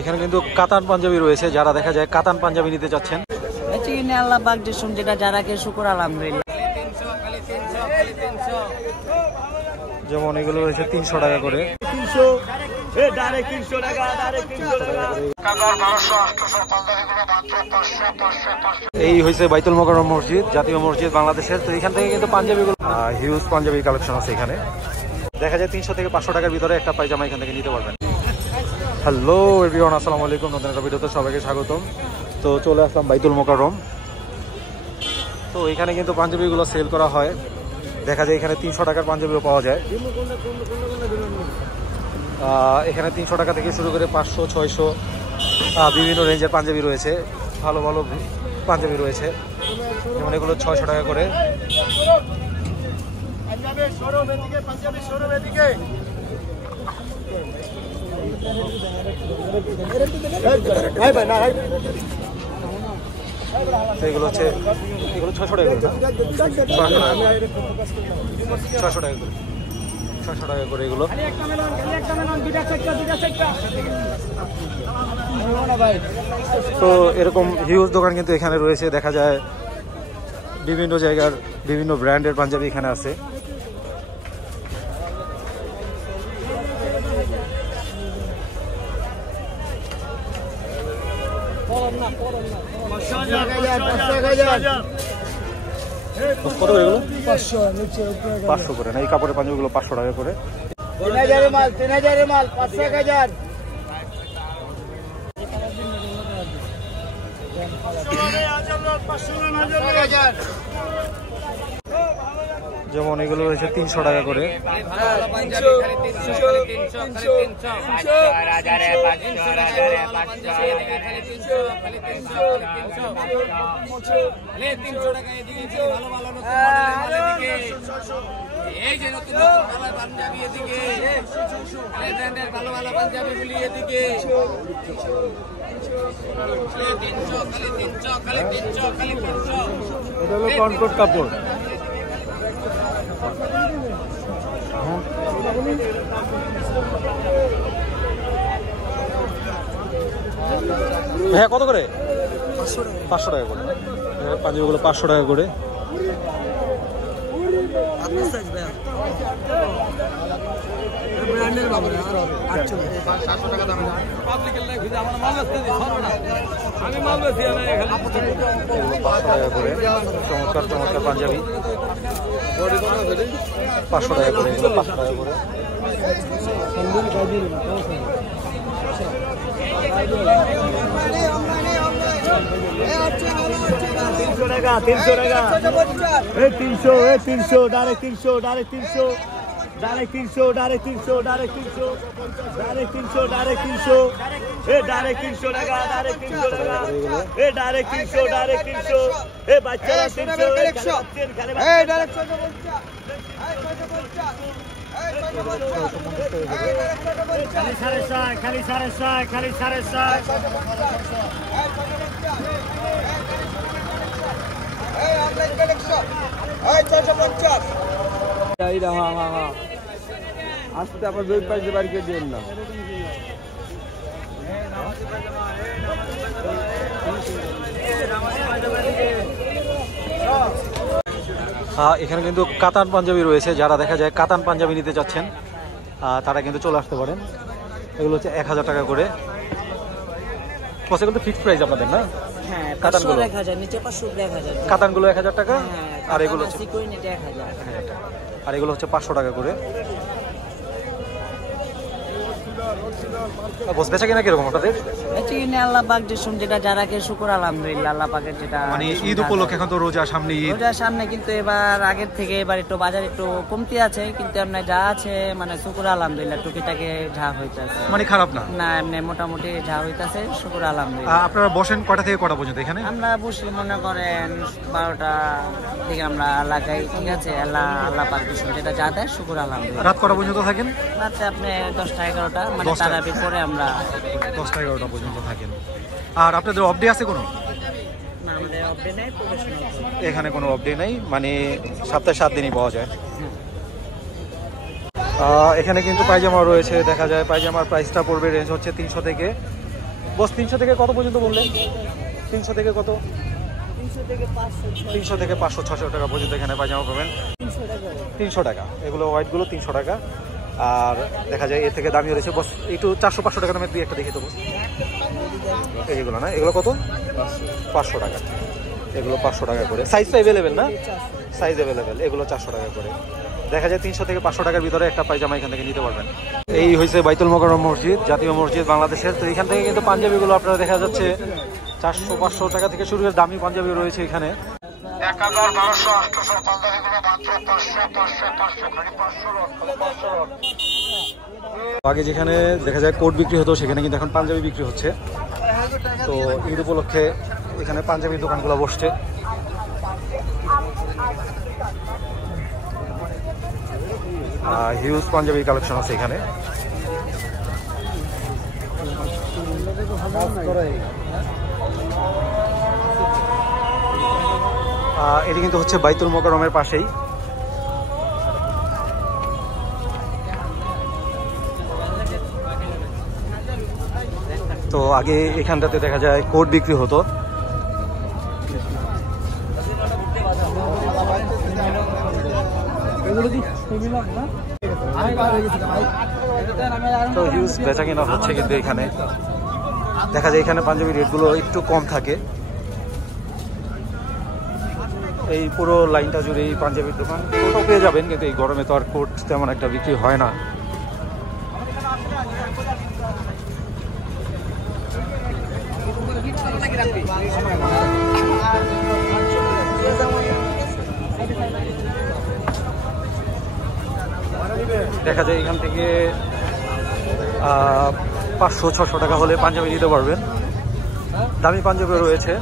এখানে কিন্তু কাতান পাঞ্জাবি রয়েছে, যারা দেখা যায় কাতান পাঞ্জাবি নিতে চাচ্ছেন। আল্লাহ পাক যে যেটা যারা কে শুকর আলহামদুলিল্লাহ। যেমন এগুলো রয়েছে 300 টাকা করে। এই হয়েছে বাইতুল মোকাররম মসজিদ, জাতীয় মসজিদ বাংলাদেশের। তো এখান থেকে কিন্তু পাঞ্জাবিগুলো হিউজ পাঞ্জাবির কালেকশন আছে এখানে। দেখা যায় 300 থেকে 500 টাকার ভিতরে একটা পায়জামা এখান থেকে নিতে পারবেন। হ্যালো এভরিওয়ান, আসসালামু আলাইকুম। নতুন একটা ভিডিওতে সবাইকে স্বাগতম। তো চলে আসলাম বাইতুল মোকাররম। তো এখানে কিন্তু পাঞ্জাবিগুলো সেল করা হয়। দেখা যায় এখানে 300 টাকার পাঞ্জাবিও পাওয়া যায়। এখানে 300 টাকা থেকে শুরু করে 500, 600 বিভিন্ন রেঞ্জের পাঞ্জাবি রয়েছে। ভালো ভালো পাঞ্জাবি রয়েছে, যেমন এগুলো 600 টাকা করে। এগুলো হচ্ছে 600 টাকা করে, 600 টাকা করে, 600 টাকা করে এগুলো। তো এরকম হিউজ দোকান কিন্তু এখানে রয়েছে। দেখা যায় বিভিন্ন জায়গার বিভিন্ন ব্র্যান্ডের পাঞ্জাবি এখানে আছে। কত করে এগুলো? 500 করে না, এই কাপড়ের পাঞ্জাবিগুলো 500 টাকা করে। 3000 মাল 500 1000। যেমন এগুলো রয়েছে 300 টাকা করে। এটা হলো কনকট কাপড়। হ্যাঁ, কত করে? 500 টাকা করে পাঞ্জাবিগুলো, 500 টাকা করে। চমৎকার চমৎকার পাঞ্জাবি 500 টাকা করে, 500 টাকা করে। আসতে আবার দুই পাশে বাড়ি কে দিন না। এখানে কিন্তু কাতান পাঞ্জাবি রয়েছে, যারা দেখা যায় কাতান পাঞ্জাবি নিতে চাচ্ছেন তারা কিন্তু চলে আসতে পারেন। এগুলো হচ্ছে 1000 টাকা করে। এগুলো ফিক্সড প্রাইস আপনাদের না? কাতানগুলো 1000, নিচে 500 1000। কাতানগুলো 1000 টাকা, আর এগুলো হচ্ছে 1000 টাকা, আর এগুলো হচ্ছে 500 টাকা করে। বেচা কিনা কিরকম আপনাদের? আল্লাহ পাক যেটা যারা কে শুকর আলহামদুলিল্লাহ। আল্লাহ পাকের যেটা মানে ঈদ উপলক্ষে, এখন তো রোজা সামনে, রোজার সামনে, কিন্তু এবার আগের থেকে এবার একটু বাজার একটু কমতি আছে, কিন্তু আপনার যা আছে মানে শুকর আলহামদুলিল্লাহ। টুকিটাকে যা হইতাছে, মানে খারাপ না, এমনি মোটামুটি যা হইতাছে শুকর আলহামদুলিল্লাহ। আপনারা বসেন কটা থেকে কটা পর্যন্ত এখানে? আমরা বসি মনে করেন 12টা থেকে আমরা লাগাই, ঠিক আছে। আল্লাহ পাক যেটা যা দেয় শুকর আলহামদুলিল্লাহ। রাত কটা পর্যন্ত থাকেন? রাতে আপনি 10টা 11টা, মানে তারাবির পরে আমরা 10টা 11টা পর্যন্ত থাকেন। আর আপনাদের অফ ডে আছে কোনো? এখানে কোনো অফ ডে নাই, মানে সপ্তাহে 7 দিনই পাওয়া যায়। এখানে কিন্তু পায়জামা রয়েছে, দেখা যায় পায়জামার প্রাইসটা পড়বে রেঞ্জ হচ্ছে 300 থেকে, বস 300 থেকে কত পর্যন্ত বললেন? 300 থেকে কত? 300 থেকে 500-600 টাকা পর্যন্ত এখানে পায়জামা পাবেন। 300 টাকা, এগুলো হোয়াইটগুলো 300 টাকা। আর দেখা যায় এর থেকে দামিও রয়েছে বস, একটু 400-500 টাকা দামের দিয়ে একটা দেখে দেবো। এইগুলো না, এগুলো কত? 500 টাকা, এগুলো 500 টাকা করে। সাইজ তো অ্যাভেলেবেল না? সাইজ অ্যাভেলেবেল, এগুলো 400 টাকা করে। দেখা যায় 300 থেকে 500 টাকার ভিতরে একটা পায়জামা এখান থেকে নিতে পারবেন। এই হয়েছে বাইতুল মোকাররম মসজিদ, জাতীয় মসজিদ বাংলাদেশের। তো এখান থেকে কিন্তু পাঞ্জাবিগুলো আপনারা দেখা যাচ্ছে 400-500 টাকা থেকে শুরু করে দামি পাঞ্জাবি রয়েছে এখানে। আগে যেখানে দেখা যায় কোট বিক্রি হতো সেখানে কিন্তু এখন পাঞ্জাবি বিক্রি হচ্ছে। তো ঈদ উপলক্ষে এখানে পাঞ্জাবি দোকানগুলো বসছে। হিউজ পাঞ্জাবি কালেকশন আছে এখানে। এটি কিন্তু হচ্ছে বাইতুল মোকাররমের পাশেই। তো আগে এখানটাতে দেখা যায় কোট বিক্রি হতো। তো হিউজ বেচা কেনা হচ্ছে কিন্তু এখানে দেখা যায় এখানে পাঞ্জাবি রেটগুলো একটু কম থাকে। এই পুরো লাইনটা জুড়ে এই পাঞ্জাবির দোকান, কোটও পেয়ে যাবেন, কিন্তু এই গরমে তো আর কোট তেমন একটা বিক্রি হয় না। দেখা যায় এখান থেকে 500-600 টাকা হলে পাঞ্জাবি নিতে পারবেন। দামি পাঞ্জাবি রয়েছে।